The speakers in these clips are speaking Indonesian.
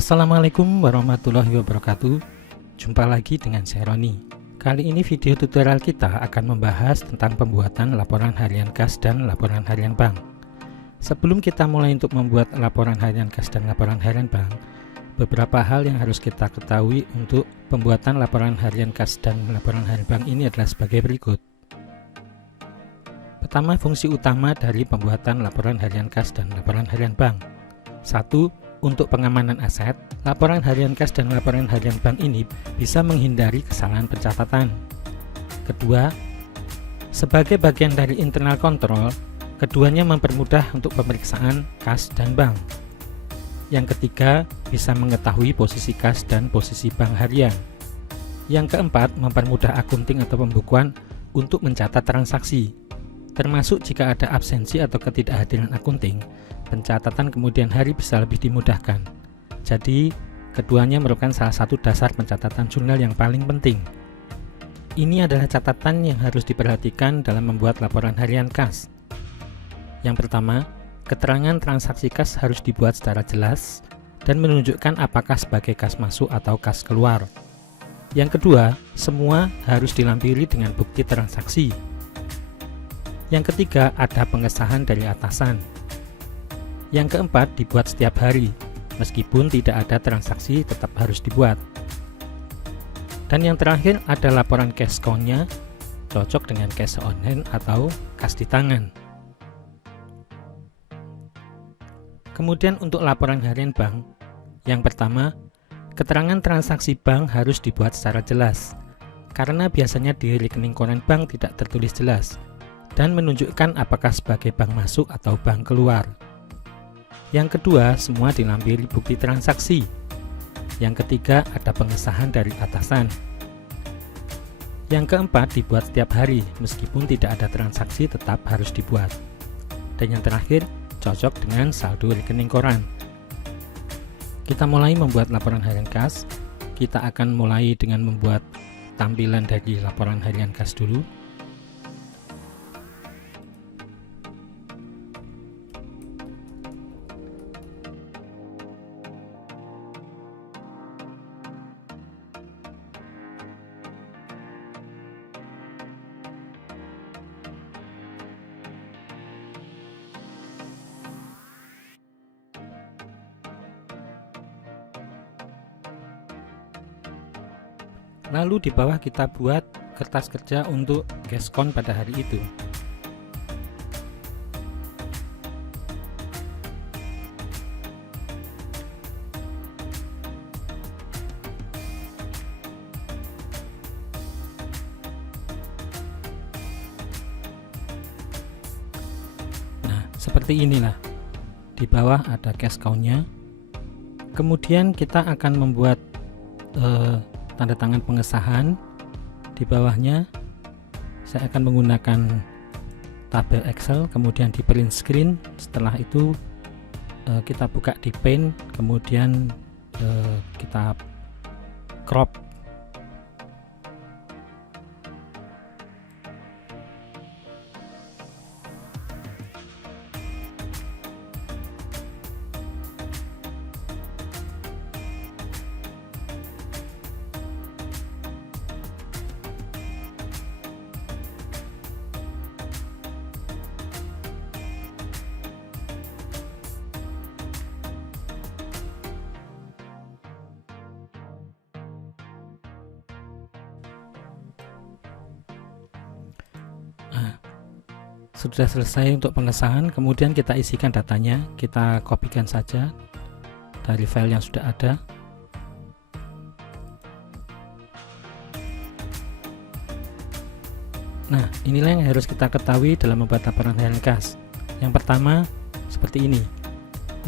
Assalamualaikum warahmatullahi wabarakatuh. Jumpa lagi dengan saya Roni. Kali ini video tutorial kita akan membahas tentang pembuatan laporan harian kas dan laporan harian bank. Sebelum kita mulai untuk membuat laporan harian kas dan laporan harian bank, beberapa hal yang harus kita ketahui untuk pembuatan laporan harian kas dan laporan harian bank ini adalah sebagai berikut. Pertama, fungsi utama dari pembuatan laporan harian kas dan laporan harian bank. 1. Untuk pengamanan aset, laporan harian kas dan laporan harian bank ini bisa menghindari kesalahan pencatatan. Kedua, sebagai bagian dari internal control, keduanya mempermudah untuk pemeriksaan kas dan bank. Yang ketiga, bisa mengetahui posisi kas dan posisi bank harian. Yang keempat, mempermudah akunting atau pembukuan untuk mencatat transaksi, termasuk jika ada absensi atau ketidakhadiran akunting. Pencatatan kemudian hari bisa lebih dimudahkan. Jadi, keduanya merupakan salah satu dasar pencatatan jurnal yang paling penting. Ini adalah catatan yang harus diperhatikan dalam membuat laporan harian kas. Yang pertama, keterangan transaksi kas harus dibuat secara jelas dan menunjukkan apakah sebagai kas masuk atau kas keluar. Yang kedua, semua harus dilampiri dengan bukti transaksi. Yang ketiga, ada pengesahan dari atasan. Yang keempat, dibuat setiap hari, meskipun tidak ada transaksi tetap harus dibuat. Dan yang terakhir ada laporan cash count-nya, cocok dengan cash online atau kas di tangan. Kemudian untuk laporan harian bank, yang pertama, keterangan transaksi bank harus dibuat secara jelas, karena biasanya di rekening koran bank tidak tertulis jelas, dan menunjukkan apakah sebagai bank masuk atau bank keluar. Yang kedua, semua dilampiri bukti transaksi. Yang ketiga, ada pengesahan dari atasan. Yang keempat, dibuat setiap hari, meskipun tidak ada transaksi tetap harus dibuat. Dan yang terakhir, cocok dengan saldo rekening koran. Kita mulai membuat laporan harian kas. Kita akan mulai dengan membuat tampilan dari laporan harian kas dulu. Lalu di bawah kita buat kertas kerja untuk cash count pada hari itu. Nah, seperti inilah. Di bawah ada cash count-nya. Kemudian kita akan membuat tanda tangan pengesahan. Di bawahnya saya akan menggunakan tabel Excel, kemudian di print screen. Setelah itu kita buka di Paint, kemudian kita crop. Sudah selesai untuk pengesahan, kemudian kita isikan datanya, kita kopikan saja dari file yang sudah ada. Nah, inilah yang harus kita ketahui dalam membuat laporan harian kas. Yang pertama, seperti ini.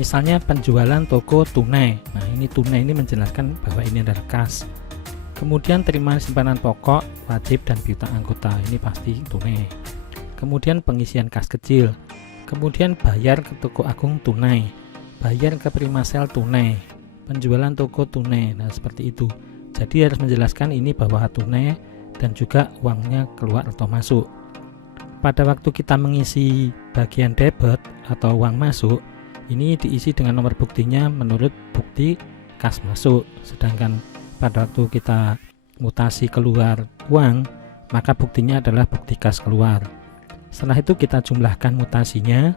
Misalnya penjualan toko tunai. Nah, ini tunai ini menjelaskan bahwa ini adalah kas. Kemudian terima simpanan pokok, wajib, dan piutang anggota. Ini pasti tunai. Kemudian pengisian kas kecil, kemudian bayar ke toko agung tunai, bayar ke Primasel tunai, penjualan toko tunai. Nah, seperti itu. Jadi harus menjelaskan ini bahwa tunai dan juga uangnya keluar atau masuk. Pada waktu kita mengisi bagian debit atau uang masuk, ini diisi dengan nomor buktinya menurut bukti kas masuk, sedangkan pada waktu kita mutasi keluar uang, maka buktinya adalah bukti kas keluar. Setelah itu kita jumlahkan mutasinya.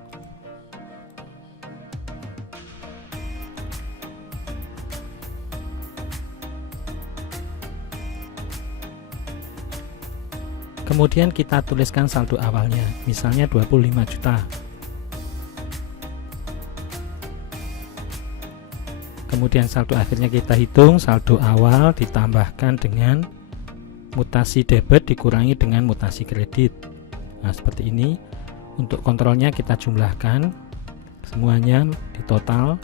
Kemudian kita tuliskan saldo awalnya, misalnya 25 juta. Kemudian saldo akhirnya kita hitung, saldo awal ditambahkan dengan mutasi debit dikurangi dengan mutasi kredit. Nah, seperti ini. Untuk kontrolnya kita jumlahkan semuanya di total.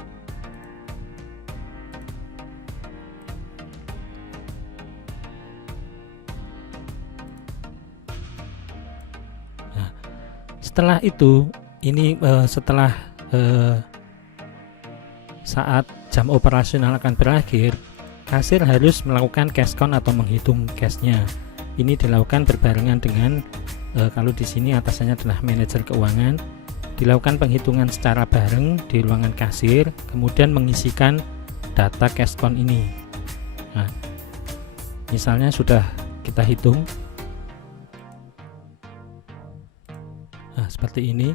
Setelah itu, ini setelah saat jam operasional akan berakhir, kasir harus melakukan cash count atau menghitung cashnya. Ini dilakukan berbarengan dengan kalau di sini atasannya adalah manajer keuangan, dilakukan penghitungan secara bareng di ruangan kasir, kemudian mengisikan data cash count ini. Nah, misalnya sudah kita hitung. Nah, seperti ini.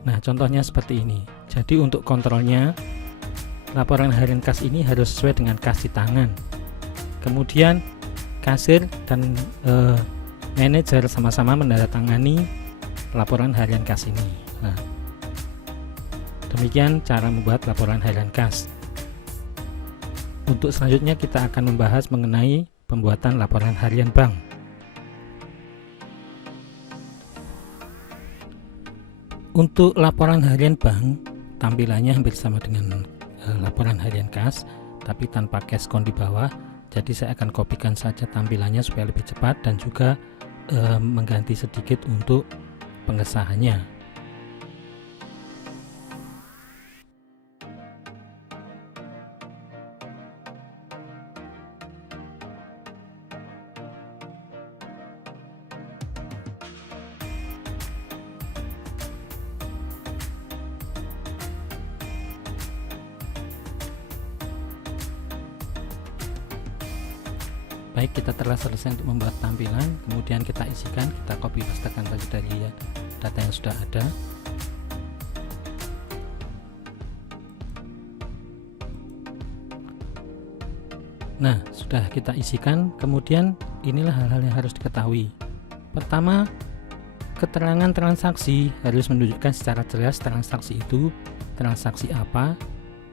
Nah, contohnya seperti ini. Jadi untuk kontrolnya, laporan harian kas ini harus sesuai dengan kas di tangan. Kemudian kasir dan manajer sama-sama menandatangani laporan harian kas ini. Nah, demikian cara membuat laporan harian kas. Untuk selanjutnya kita akan membahas mengenai pembuatan laporan harian bank. Untuk laporan harian bank, tampilannya hampir sama dengan laporan harian kas, tapi tanpa cash count di bawah. Jadi saya akan kopikan saja tampilannya supaya lebih cepat dan juga mengganti sedikit untuk pengesahannya. Baik, kita telah selesai untuk membuat tampilan, kemudian kita isikan, kita copy pastekan saja dari data yang sudah ada. Nah, sudah kita isikan, kemudian inilah hal-hal yang harus diketahui. Pertama, keterangan transaksi harus menunjukkan secara jelas transaksi itu transaksi apa,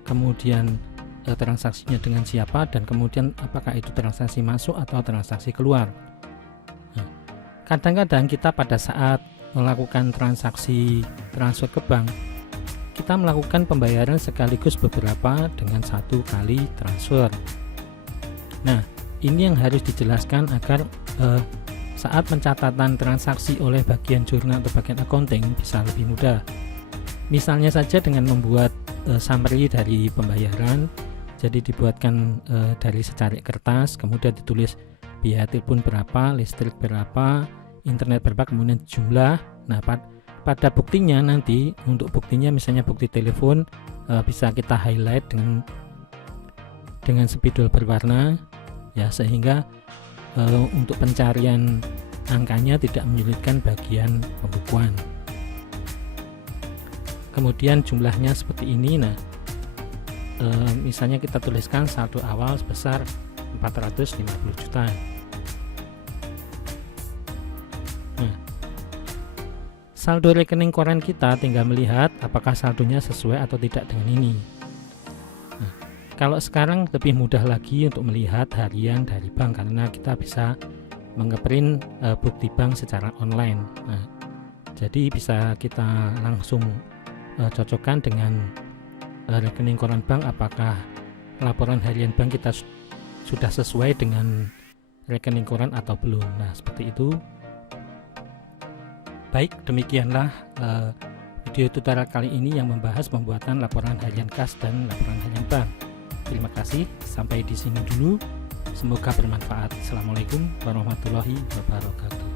kemudian transaksinya dengan siapa, dan kemudian apakah itu transaksi masuk atau transaksi keluar. Kadang-kadang kita pada saat melakukan transaksi transfer ke bank, kita melakukan pembayaran sekaligus beberapa dengan satu kali transfer. Nah, ini yang harus dijelaskan agar saat pencatatan transaksi oleh bagian jurnal atau bagian accounting bisa lebih mudah. Misalnya saja dengan membuat summary dari pembayaran. Jadi dibuatkan dari secari kertas, kemudian ditulis biaya telepon berapa, listrik berapa, internet berapa, kemudian jumlah. Nah, pada buktinya nanti, untuk buktinya misalnya bukti telepon bisa kita highlight dengan spidol berwarna, ya, sehingga untuk pencarian angkanya tidak menyulitkan bagian pembukuan. Kemudian jumlahnya seperti ini. Nah, misalnya kita tuliskan saldo awal sebesar 450 juta. Nah, saldo rekening koran kita tinggal melihat apakah saldonya sesuai atau tidak dengan ini. Nah, kalau sekarang lebih mudah lagi untuk melihat harian dari bank karena kita bisa mengeprint bukti bank secara online. Nah, jadi bisa kita langsung cocokkan dengan rekening koran bank apakah laporan harian bank kita sudah sesuai dengan rekening koran atau belum. Nah, seperti itu. Baik, demikianlah video tutorial kali ini yang membahas pembuatan laporan harian kas dan laporan harian bank. Terima kasih, sampai di sini dulu. Semoga bermanfaat. Assalamualaikum warahmatullahi wabarakatuh.